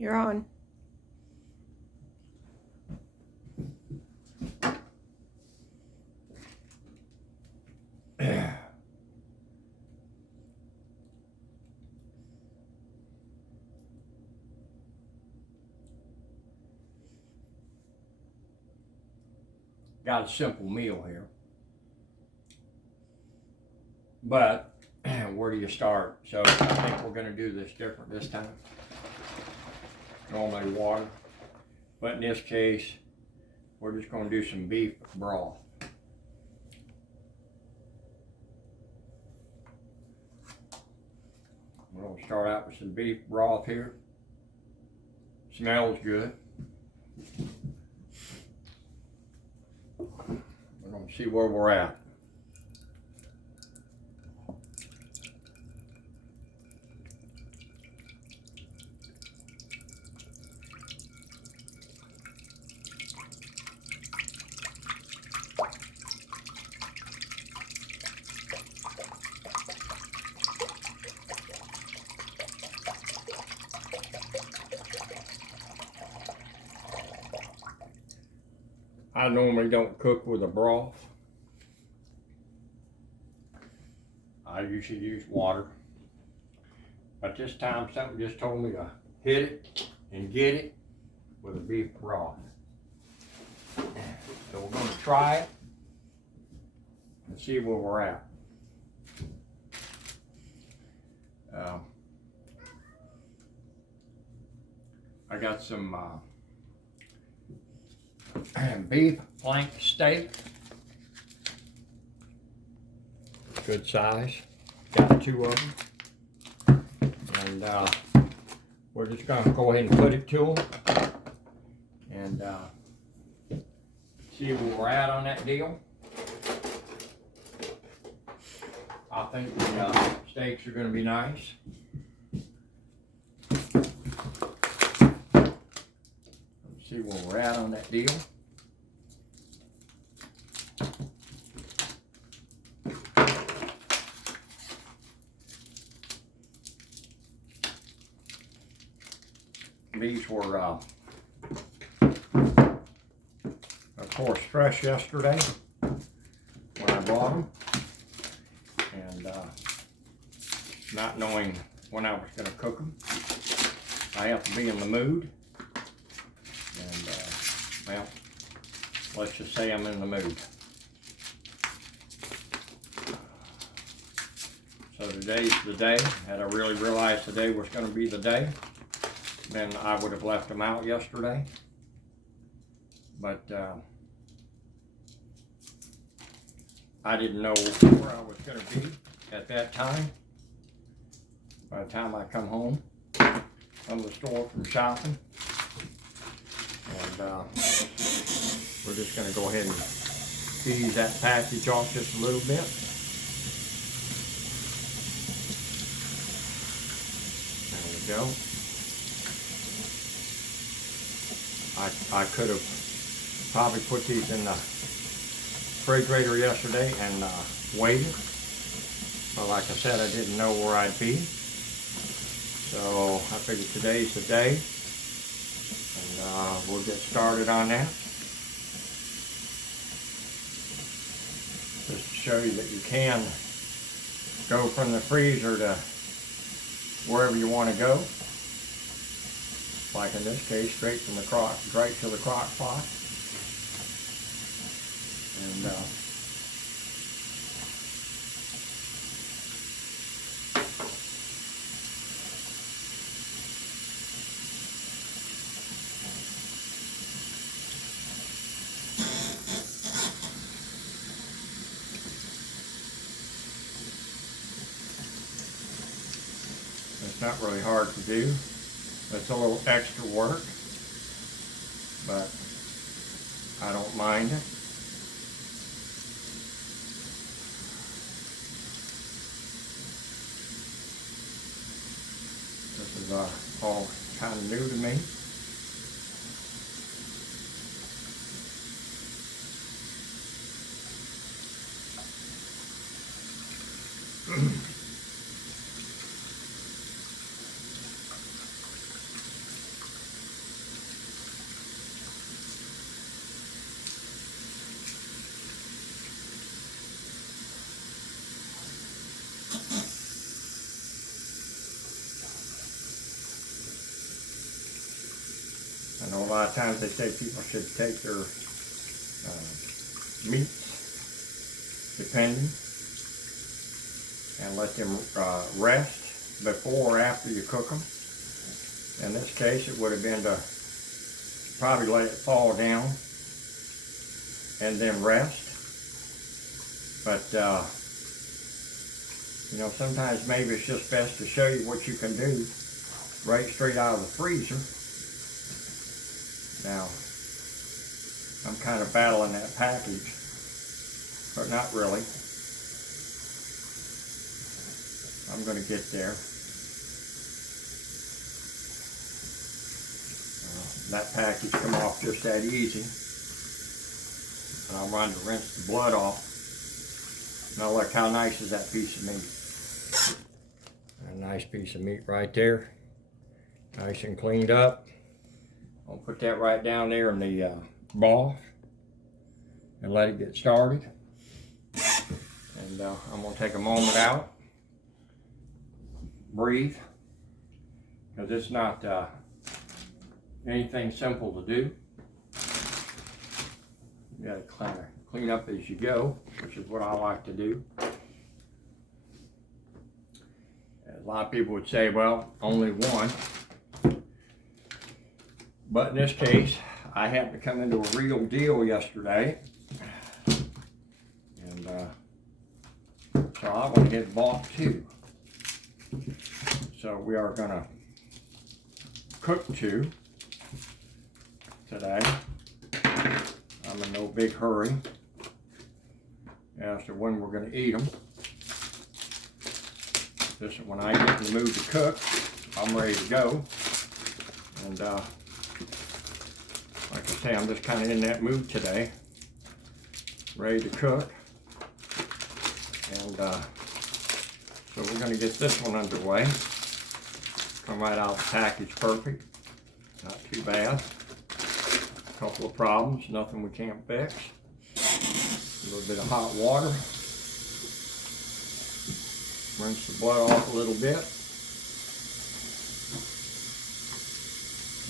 You're on. Got a simple meal here. But where do you start? So I think we're gonna do this different this time. Normally water, but in this case, we're just gonna do some beef broth. We're gonna start out with some beef broth here. Smells good. We're gonna see where we're at. I normally don't cook with a broth. I usually use water. But this time something just told me to hit it and get it with a beef broth. So we're gonna try it and see where we're at. I got some beef flank steak. Good size. Got 2 of them. And we're just gonna go ahead and put it to them and see where we're at on that deal. I think the steaks are gonna be nice. Let's see where we're at on that deal. These were, of course, fresh yesterday when I bought them, and not knowing when I was going to cook them, I have to be in the mood, and well, let's just say I'm in the mood. So today's the day. Had I really realized today was going to be the day, then I would have left them out yesterday. But I didn't know where I was going to be at that time. By the time I come home from the store from shopping, and we're just going to go ahead and ease that package off just a little bit. There we go. I could have probably put these in the refrigerator yesterday and waited. But like I said, I didn't know where I'd be. So I figured today's the day. And we'll get started on that. Just to show you that you can go from the freezer to wherever you want to go. Like in this case, straight to the crock pot. And it's not really hard to do. It's a little extra work, but I don't mind it. This is all kind of new to me. I know a lot of times they say people should take their meats, depending, and let them rest before or after you cook them. In this case, it would have been to probably let it fall down and then rest. But you know, sometimes maybe it's just best to show you what you can do right straight out of the freezer. Now, I'm kind of battling that package, but not really. I'm going to get there. That package come off just that easy. And I'm running to rinse the blood off. Now look, how nice is that piece of meat? A nice piece of meat right there. Nice and cleaned up. I'll put that right down there in the broth and let it get started. And I'm going to take a moment out, breathe, because it's not anything simple to do. You got to kind of clean up as you go, which is what I like to do. A lot of people would say, well, only one. But in this case, I happened to come into a real deal yesterday. And so I went ahead and bought two. So we are going to cook two today. I'm in no big hurry as to when we're going to eat them. This is when I get in the mood to cook, I'm ready to go. And like I say, I'm just kind of in that mood today, ready to cook. And so we're going to get this one underway. Come right out of the package perfect, not too bad. A couple of problems, nothing we can't fix. A little bit of hot water. Rinse the blood off a little bit.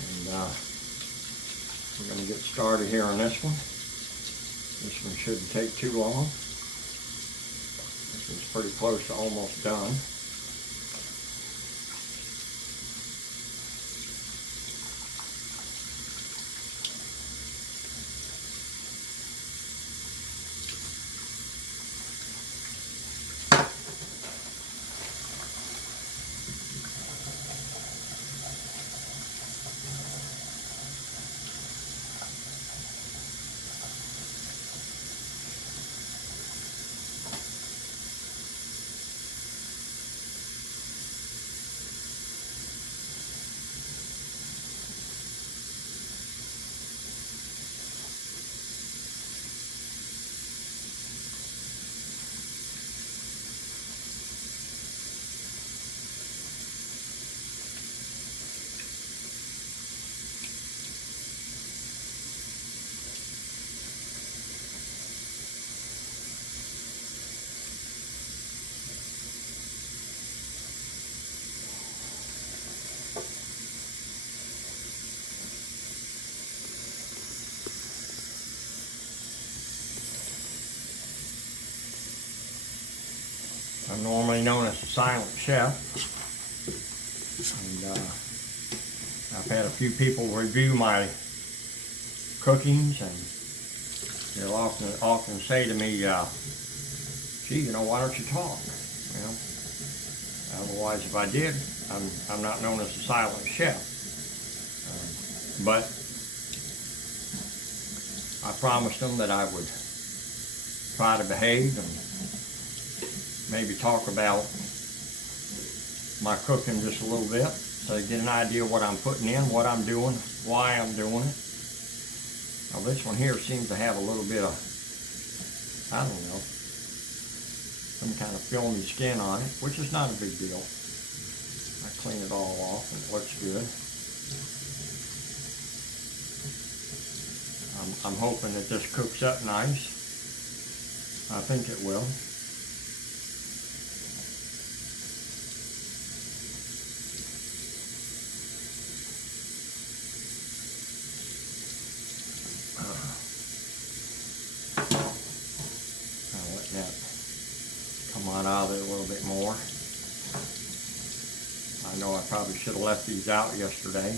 And we're going to get started here on this one. This one shouldn't take too long. This one's pretty close to almost done. I'm normally known as the silent chef, and I've had a few people review my cookings, and they'll often say to me, gee, you know, why don't you talk? You know, otherwise, if I did, I'm not known as the silent chef. But I promised them that I would try to behave and maybe talk about my cooking just a little bit, so they get an idea of what I'm putting in, what I'm doing, why I'm doing it. Now this one here seems to have a little bit of, I don't know, some kind of filmy skin on it, which is not a big deal. I clean it all off and it looks good. I'm hoping that this cooks up nice. I think it will. I'll let that come on out of there a little bit more. I know I probably should have left these out yesterday,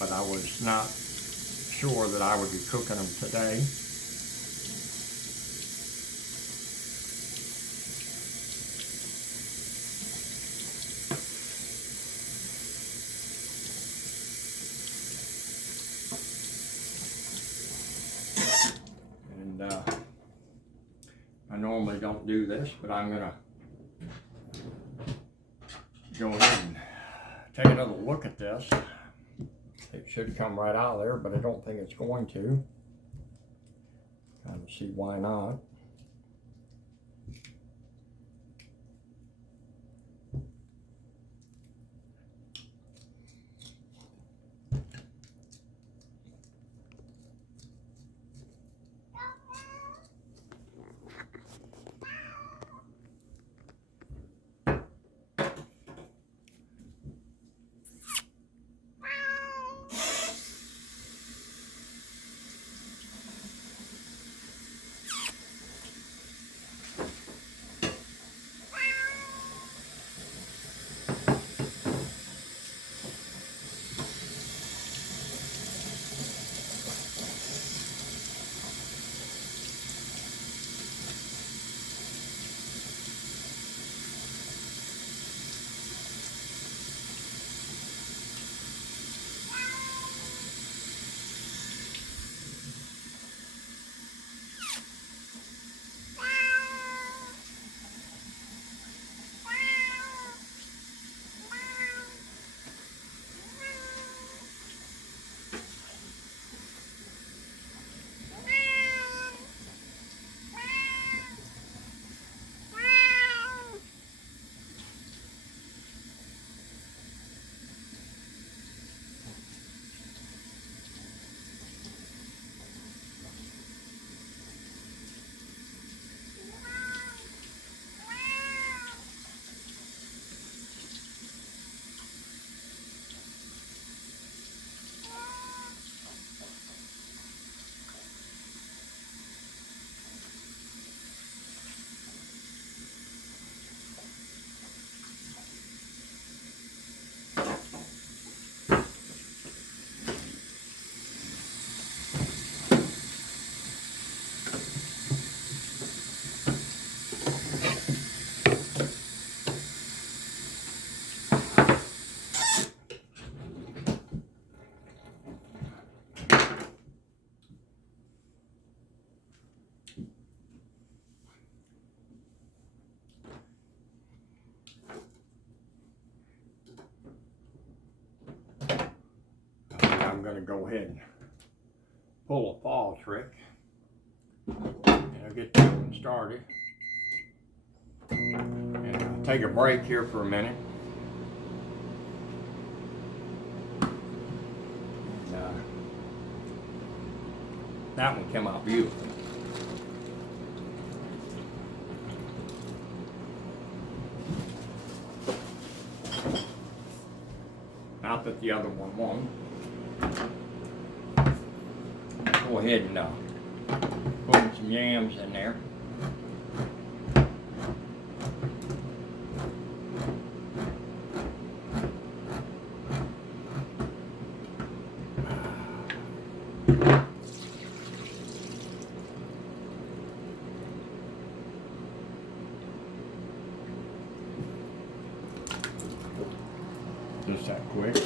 but I was not sure that I would be cooking them today. And I normally don't do this, but I'm gonna go ahead and take another look at this. It should come right out of there, but I don't think it's going to. Kind of see why not. I'm going to go ahead and pull a fall trick, and I'll get that one started. And I'll take a break here for a minute. And, that one came out beautiful. Not that the other one won't. Go ahead and put some yams in there. Just that quick.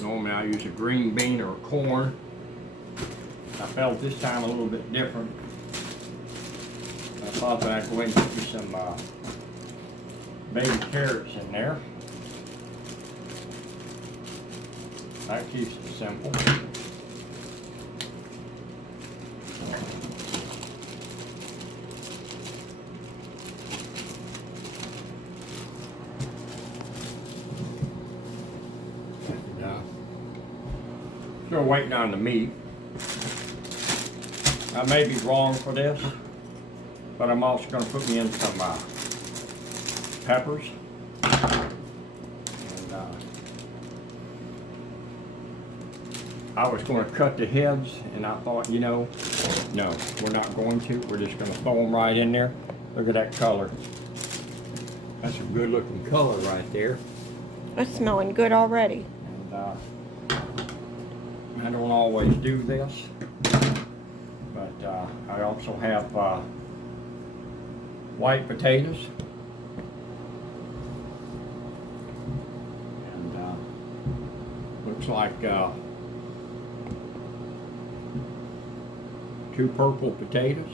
Normally I use a green bean or a corn. I felt this time a little bit different. I thought that I'd go ahead and put some baby carrots in there. That keeps it simple. Still waiting on the meat. I may be wrong for this, but I'm also going to put me in some peppers. And I was going to cut the heads, and I thought, you know, no, we're not going to. We're just going to throw them right in there. Look at that color. That's a good looking color right there. It's smelling good already. And I don't always do this, but I also have white potatoes. And looks like 2 purple potatoes.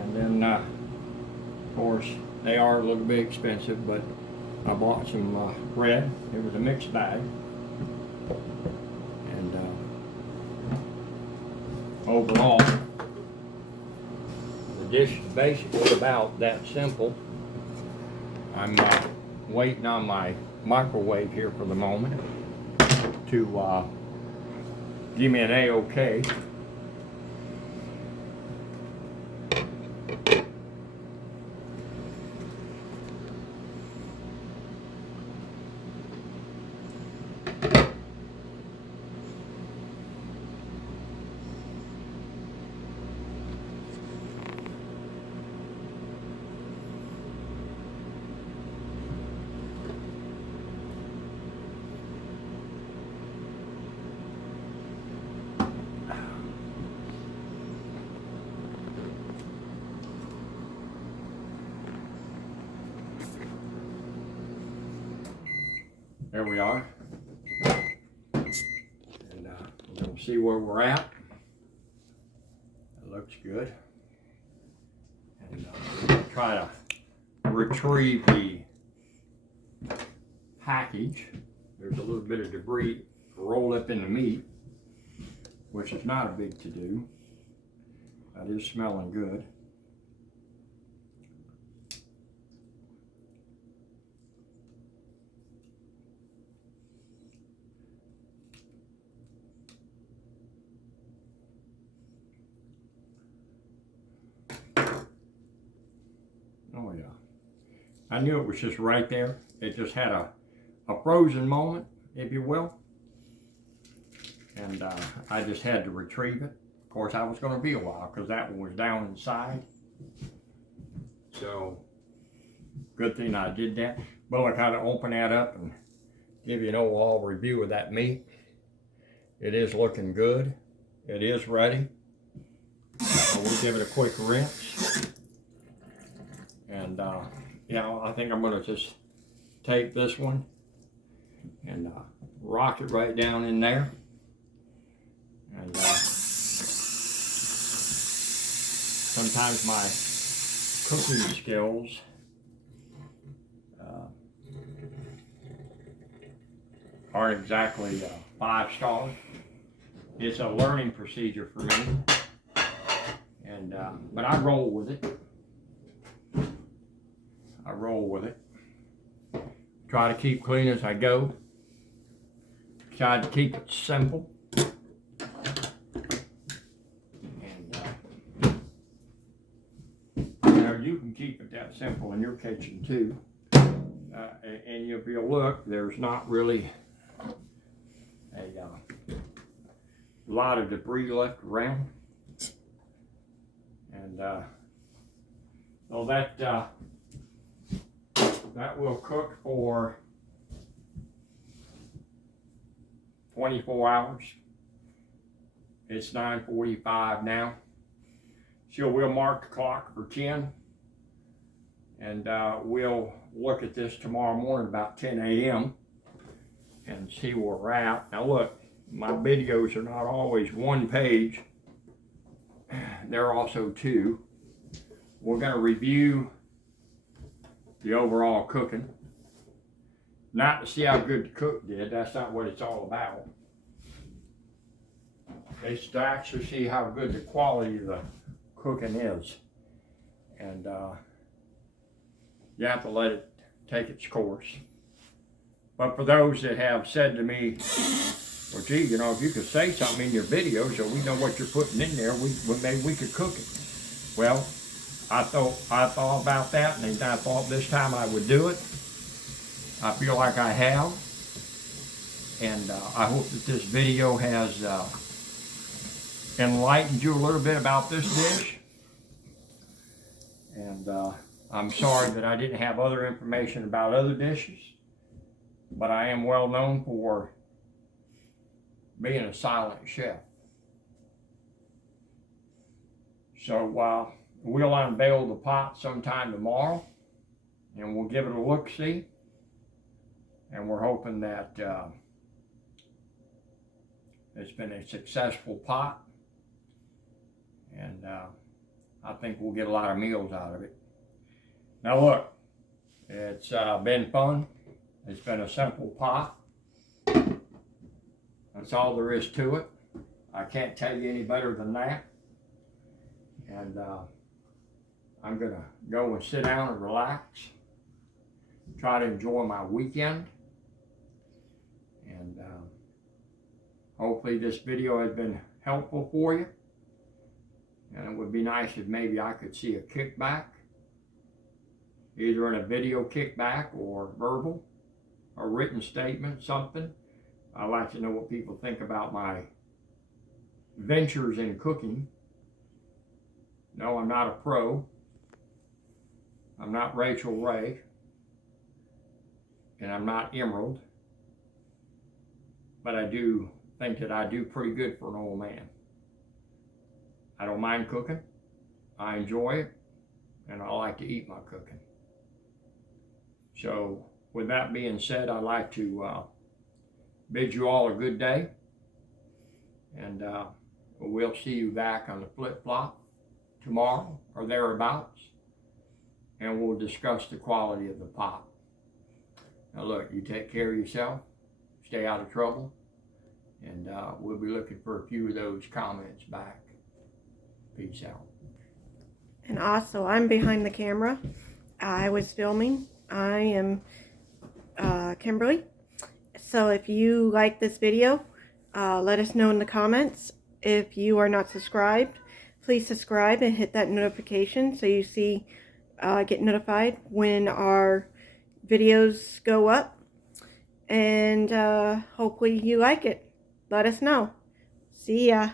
And then, of course, they are a little bit expensive, but I bought some red. It was a mixed bag. And overall, the dish is basically about that simple. I'm waiting on my microwave here for the moment to give me an A-OK. There we are. And we're going to see where we're at. It looks good. And we're going to try to retrieve the package. There's a little bit of debris rolled up in the meat, which is not a big to-do. That is smelling good. Oh yeah, I knew it was just right there. It just had a frozen moment, if you will. And I just had to retrieve it. Of course, I was going to be a while because that one was down inside. So, good thing I did that. But I kind of open that up and give you an overall review of that meat. It is looking good. It is ready. We'll give it a quick rinse. And, you know, I think I'm going to just take this one and rock it right down in there. And sometimes my cooking skills aren't exactly 5 stars. It's a learning procedure for me. And, but I roll with it. I roll with it. Try to keep clean as I go. Try to keep it simple. And you know, you can keep it that simple in your kitchen too. And if you look, there's not really a lot of debris left around. And so that will cook for 24 hours. It's 9:45 now. So we'll mark the clock for 10. And we'll look at this tomorrow morning about 10 a.m. and see where we're at. Now look, my videos are not always 1 page. They're also 2. We're going to review the overall cooking. Not to see how good the cook did. That's not what it's all about. It's to actually see how good the quality of the cooking is. And you have to let it take its course. But for those that have said to me, Well, gee, you know, if you could say something in your video so we know what you're putting in there, maybe we could cook it. Well, I thought about that, and I thought this time I would do it. I feel like I have, and I hope that this video has enlightened you a little bit about this dish. And I'm sorry that I didn't have other information about other dishes, but I am well known for being a silent chef. So we'll unveil the pot sometime tomorrow, and we'll give it a look-see. And we're hoping that it's been a successful pot, and I think we'll get a lot of meals out of it. Now look, it's been fun. It's been a simple pot. That's all there is to it. I can't tell you any better than that. And I'm gonna go and sit down and relax, try to enjoy my weekend. And hopefully this video has been helpful for you. And it would be nice if maybe I could see a kickback, either in a video kickback or verbal, a written statement, something. I'd like to know what people think about my ventures in cooking. No, I'm not a pro. I'm not Rachel Ray. And I'm not Emerald. But I do think that I do pretty good for an old man. I don't mind cooking. I enjoy it. And I like to eat my cooking. So with that being said, I'd like to bid you all a good day. And we'll see you back on the flip-flop tomorrow or thereabouts. And we'll discuss the quality of the pot. Now look, you take care of yourself. Stay out of trouble. And we'll be looking for a few of those comments back. Peace out. And also, I'm behind the camera. I was filming. I am Kimberly. So if you like this video, let us know in the comments. If you are not subscribed, please subscribe and hit that notification so you get notified when our videos go up. And hopefully you like it. Let us know. See ya.